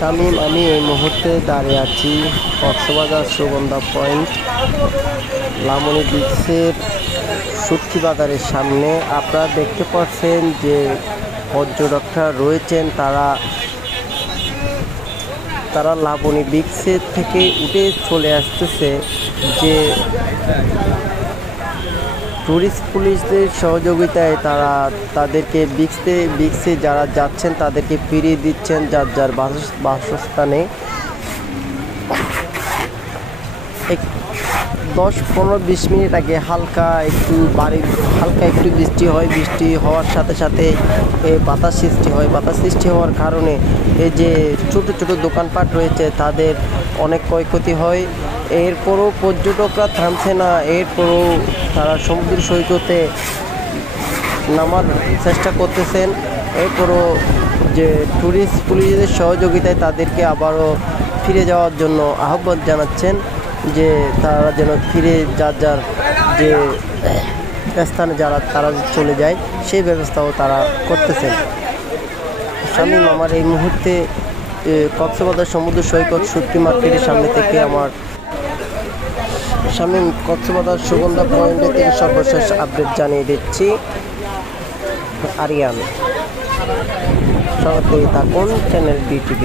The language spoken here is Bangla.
শামীম, আমি এই মুহূর্তে দাঁড়িয়ে আছি কক্সবাজার সুগন্ধা পয়েন্ট লামনি বিচের শুটকি বাজারের সামনে। আপনারা দেখতে পাচ্ছেন যে পর্যটকরা রয়েছেন, তারা লাবণী বিচের থেকে উঠে চলে আসতেছে। যে টুরিস্ট পুলিশদের সহযোগিতায় তারা তাদেরকে বিচে যারা যাচ্ছেন তাদেরকে ফিরিয়ে দিচ্ছেন যার যার বাসস্থানে। 10-15-20 মিনিট আগে হালকা একটু বৃষ্টি হয়। বৃষ্টি হওয়ার সাথে সাথে বাতাস সৃষ্টি হওয়ার কারণে এই যে ছোট ছোট দোকানপাট রয়েছে তাদের অনেক ক্ষয়ক্ষতি হয়। এরপরও পর্যটকরা থামছে না, এরপরও তারা সমুদ্র সৈকতে নামার চেষ্টা করতেছেন। এরপরও যে টুরিস্ট পুলিশদের সহযোগিতায় তাদেরকে আবারও ফিরে যাওয়ার জন্য আহ্বান জানাচ্ছেন, যে তারা যেন ফিরে যার যে স্থানে তারা চলে যায় সেই ব্যবস্থাও তারা করতেছেন। শামীম, আমার এই মুহূর্তে কক্সবাজার সমুদ্র সৈকত শুটকি মার্কেটের সামনে থেকে শামীম কক্সবাজার সুগন্ধা পয়েন্টে থেকে সর্বশেষ আপডেট জানিয়ে দিচ্ছি। আরিয়ান, সঙ্গে থাকুন চ্যানেল BTV।